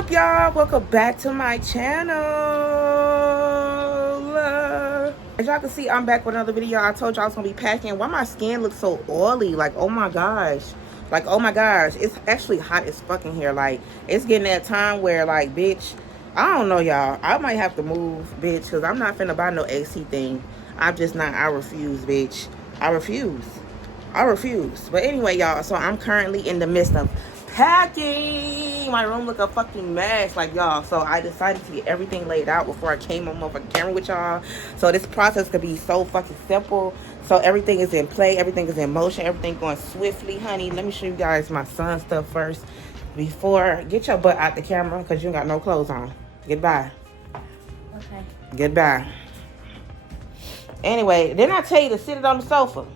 up, y'all? Welcome back to my channel. As y'all can see, I'm back with another video. I told y'all I was gonna be packing. Why my skin looks so oily? Like, oh my gosh. Like, oh my gosh. It's actually hot as fucking here. Like, it's getting that time where, like, bitch, I don't know, y'all. I might have to move, bitch, because I'm not finna buy no AC thing. I'm just not. I refuse, bitch. I refuse. But anyway, y'all, so I'm currently in the midst of packing. My room look a fucking mess, like, y'all. So I decided to get everything laid out before I came on over camera with y'all. So this process could be so fucking simple. So everything is in play, everything is in motion, everything going swiftly, honey. Let me show you guys my son stuff first. Before, get your butt out the camera because you ain't got no clothes on. Goodbye. Okay. Goodbye. Anyway, didn't I tell you to sit it on the sofa?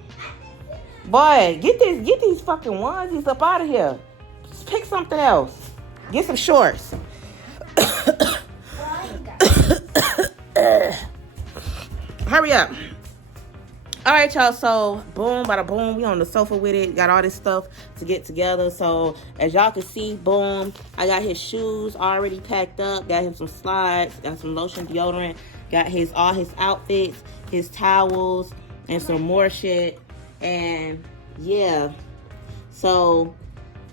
Boy, get these fucking onesies up out of here. Just pick something else. Get some shorts. Hurry up. All right, y'all. So, boom, bada boom. We on the sofa with it. Got all this stuff to get together. So, as y'all can see, boom, I got his shoes already packed up. Got him some slides. Got some lotion, deodorant. Got all his outfits, his towels, and some more shit. And yeah, so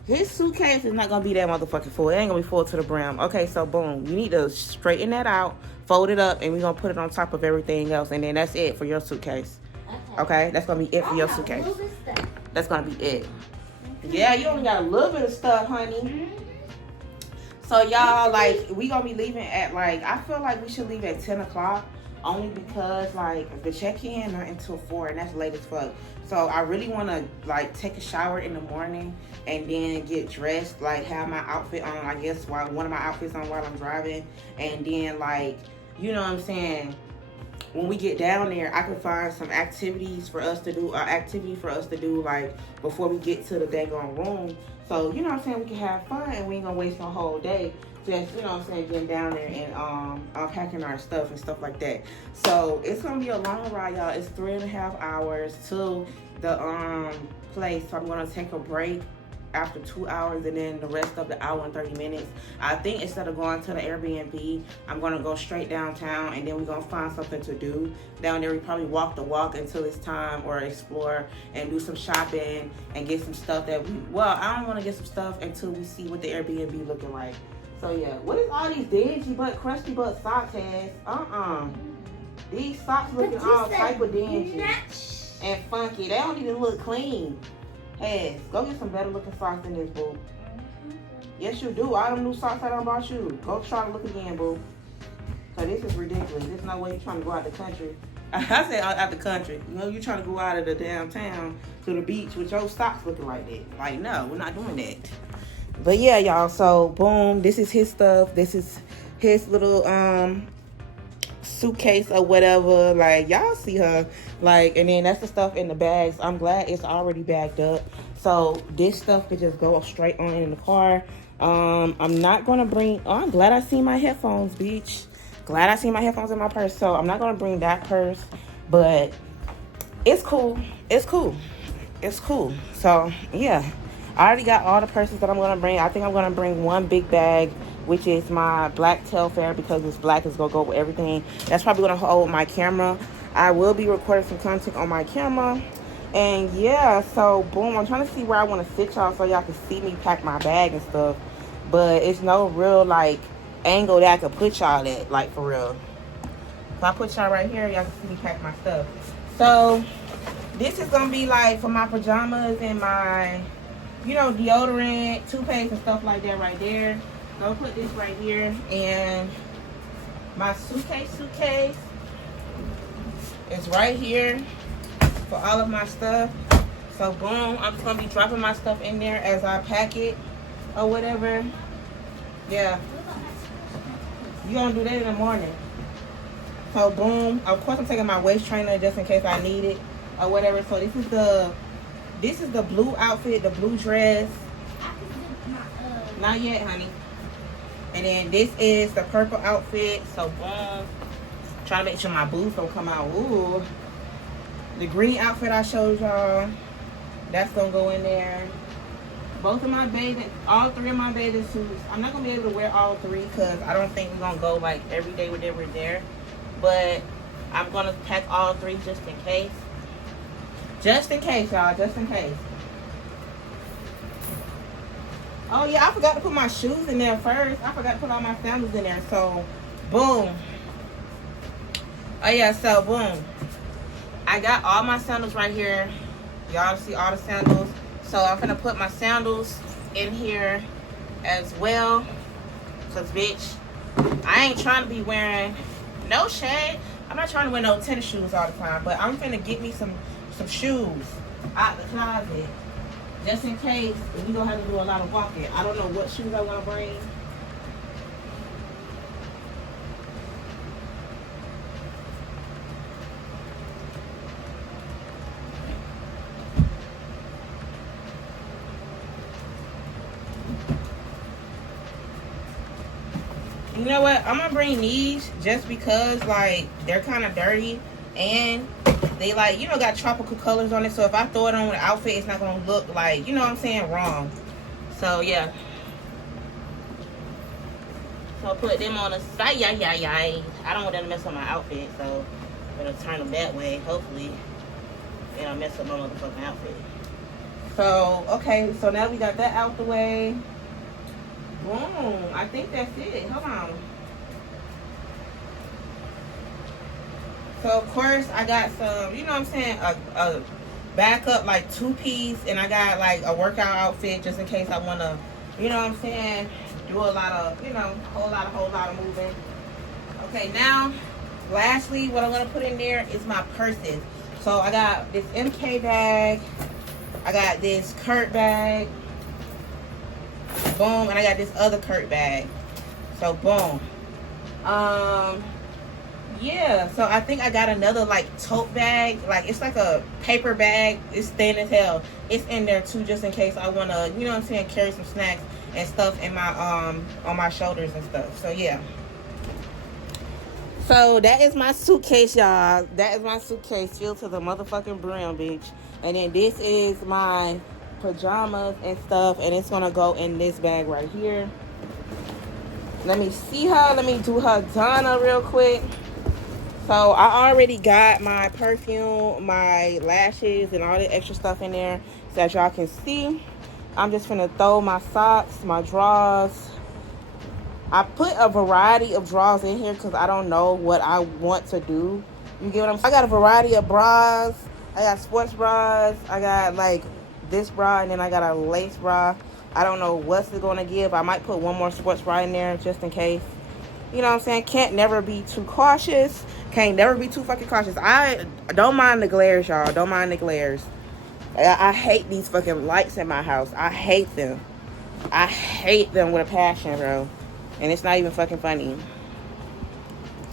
his suitcase is not gonna be that motherfucking full. It ain't gonna be full to the brim. Okay, so boom, you need to straighten that out, fold it up, and we're gonna put it on top of everything else, and then that's it for your suitcase. Okay, that's gonna be it for your suitcase. That's gonna be it. Yeah, you only got a little bit of stuff, honey. So y'all, like, we gonna be leaving at, like, I feel like we should leave at 10 o'clock. Only because, like, the check-in not until 4, and that's late as fuck. So I really want to, like, take a shower in the morning and then get dressed, like, have my outfit on, I guess, one of my outfits on while I'm driving. And then, like, you know what I'm saying, when we get down there, I can find some activities for us to do, like, before we get to the daggone room. So, you know what I'm saying, we can have fun and we ain't gonna waste no whole day. Just, you know what I'm saying, getting down there and unpacking our stuff and stuff like that. So it's gonna be a long ride, y'all. It's 3.5 hours to the place. So I'm gonna take a break after 2 hours, and then the rest of the hour and 30 minutes. I think instead of going to the Airbnb, I'm gonna go straight downtown, and then we're gonna find something to do down there. We probably walk the walk until it's time, or explore and do some shopping and get some stuff that I don't want to get some stuff until we see what the Airbnb looking like. So yeah, what is all these dingy butt, crusty butt socks has? These socks looking all type of dingy and funky. They don't even look clean. Hey, go get some better looking socks than this, boo. Yes, you do. All them new socks I done bought you. Go try to look again, boo. Cause this is ridiculous. There's no way you're trying to go out the country. I said out the country. You know, you're trying to go out of the downtown to the beach with your socks looking like that. Like, no, we're not doing that. But yeah, y'all, so boom, this is his stuff. This is his little suitcase or whatever. Like, y'all see her. Like, and then that's the stuff in the bags. I'm glad it's already bagged up. So this stuff could just go straight on in the car. I'm not gonna bring, I'm glad I see my headphones, bitch. Glad I see my headphones in my purse. So I'm not gonna bring that purse, but it's cool. It's cool. It's cool. So yeah. I already got all the purses that I'm going to bring. I think I'm going to bring one big bag, which is my black Telfair, because it's black. It's going to go with everything. That's probably going to hold my camera. I will be recording some content on my camera. And yeah, so boom. I'm trying to see where I want to sit y'all so y'all can see me pack my bag and stuff. But it's no real, like, angle that I can put y'all at, like, for real. If I put y'all right here, y'all can see me pack my stuff. So this is going to be, like, for my pajamas and my, you know, deodorant, toothpaste, and stuff like that right there. So I'll put this right here. And my suitcase is right here for all of my stuff. So boom, I'm just gonna be dropping my stuff in there as I pack it or whatever. Yeah, you gonna do that in the morning. So boom, of course I'm taking my waist trainer just in case I need it or whatever. So this is the blue outfit, the blue dress. Not yet, honey. And then this is the purple outfit. So boom. Trying to make sure my boots don't come out. Ooh. The green outfit I showed y'all. That's gonna go in there. both of my all 3 of my bathing suits. I'm not gonna be able to wear all 3 because I don't think we're gonna go like every day whenever we're there. But I'm gonna pack all 3 just in case. Just in case, y'all. Just in case. Oh yeah, I forgot to put my shoes in there first. I forgot to put all my sandals in there. So, boom. Oh yeah, so boom. I got all my sandals right here. Y'all see all the sandals. So I'm gonna put my sandals in here as well. Cause bitch, I ain't trying to be wearing no shade. I'm not trying to wear no tennis shoes all the time, but I'm finna get me some shoes out the closet. Just in case we gonna have to do a lot of walking. I don't know what shoes I wanna bring. You know what? I'm gonna bring these just because like they're kind of dirty and they like, you know, got tropical colors on it. So if I throw it on with an outfit, it's not gonna look like, you know what I'm saying, wrong. So yeah. So I'll put them on the side. Yeah. I don't want them to mess up my outfit, so I'm gonna turn them that way. Hopefully, they don't mess up my motherfucking outfit. So okay, so now we got that out the way. Boom. I think that's it. Hold on. So of course I got some, you know what I'm saying, a backup like 2-piece, and I got like a workout outfit just in case I wanna, you know what I'm saying, do a lot of, you know, whole lot of moving. Okay, now lastly what I'm gonna put in there is my purses. So I got this MK bag, I got this Kurt bag, boom, and I got this other Kurt bag. So boom. Yeah, so I think I got another like tote bag. Like it's like a paper bag. It's thin as hell. It's in there too, just in case I wanna, you know what I'm saying, carry some snacks and stuff in my on my shoulders and stuff. So yeah. So that is my suitcase, y'all. That is my suitcase filled to the motherfucking brim, bitch. And then this is my pajamas and stuff, and it's gonna go in this bag right here. Let me see her. Let me do her Donna real quick. So I already got my perfume, my lashes, and all the extra stuff in there so that y'all can see. I'm just gonna throw my socks, my drawers. I put a variety of drawers in here because I don't know what I want to do. You get what I'm saying? I got a variety of bras. I got sports bras. I got like this bra, and then I got a lace bra. I don't know what's it gonna give. I might put one more sports bra in there just in case. You know what I'm saying? Can't never be too cautious. Can't never be too fucking cautious. I don't mind the glares, y'all. Don't mind the glares. I hate these fucking lights in my house. I hate them. I hate them with a passion, bro. And it's not even fucking funny.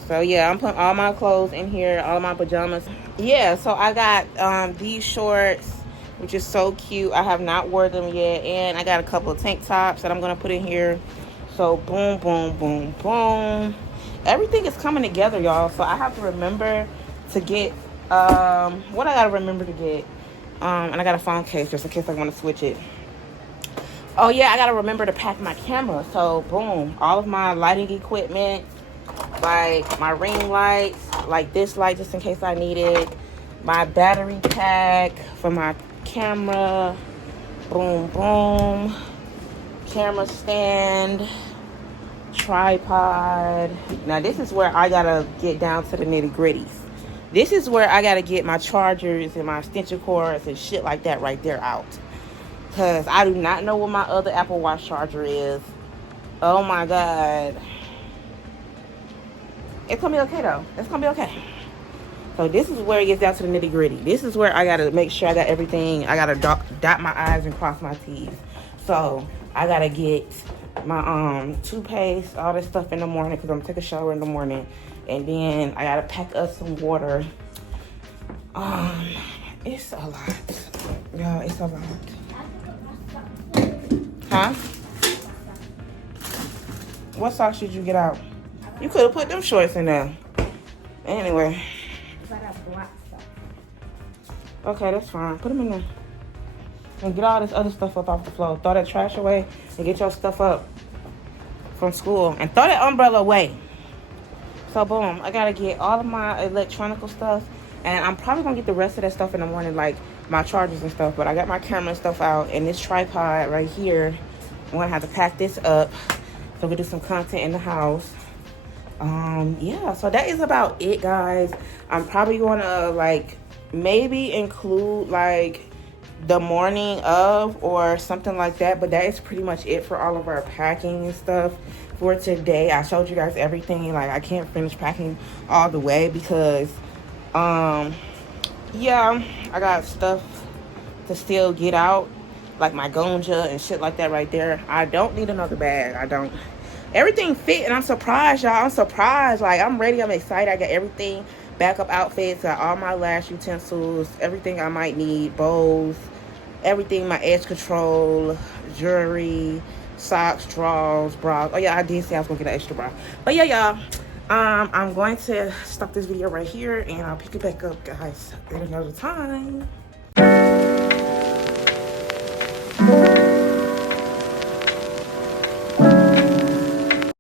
So yeah, I'm putting all my clothes in here, all of my pajamas. Yeah, so I got these shorts, which is so cute. I have not worn them yet. And I got a couple of tank tops that I'm gonna put in here. So boom, boom, boom, boom. Everything is coming together, y'all. So I have to remember to get what I gotta remember to get. And I got a phone case just in case I want to switch it. Oh yeah, I gotta remember to pack my camera. So boom, all of my lighting equipment, like my ring lights, like this light just in case I need it, my battery pack for my camera, boom, boom, camera stand, tripod. Now this is where I gotta get down to the nitty gritties. This is where I gotta get my chargers and my extension cords and shit like that right there out. Because I do not know what my other Apple Watch charger is. Oh my God. It's gonna be okay though. It's gonna be okay. So this is where it gets down to the nitty gritty. This is where I gotta make sure I got everything. I gotta dot my I's and cross my T's. So I gotta get my toothpaste, all this stuff in the morning because I'm gonna take a shower in the morning. And then I gotta pack us some water. It's a lot. Yeah, it's a lot. Huh? What socks did you get out? You could have put them shorts in there. Anyway. Okay, that's fine. Put them in there. and get all this other stuff up off the floor. Throw that trash away and get your stuff up from school. And throw that umbrella away. So, boom. I got to get all of my electronical stuff. And I'm probably going to get the rest of that stuff in the morning, like my chargers and stuff. But I got my camera and stuff out. And this tripod right here, I'm going to have to pack this up so we do some content in the house. Yeah, so that is about it, guys. I'm probably going to, like, maybe include, like, the morning of or something like that, but that is pretty much it for all of our packing and stuff for today. I showed you guys everything. Like, I can't finish packing all the way because yeah, I got stuff to still get out, like my gonja and shit like that right there. I don't need another bag. I don't. Everything fit, and I'm surprised, y'all. I'm surprised. Like, I'm ready. I'm excited. I got everything. Backup outfits, got all my lash utensils, everything I might need, bows, everything, my edge control, jewelry, socks, drawers, bras. Oh yeah, I did say I was gonna get an extra bra. But yeah, y'all, I'm going to stop this video right here, and I'll pick it back up, guys, at another time.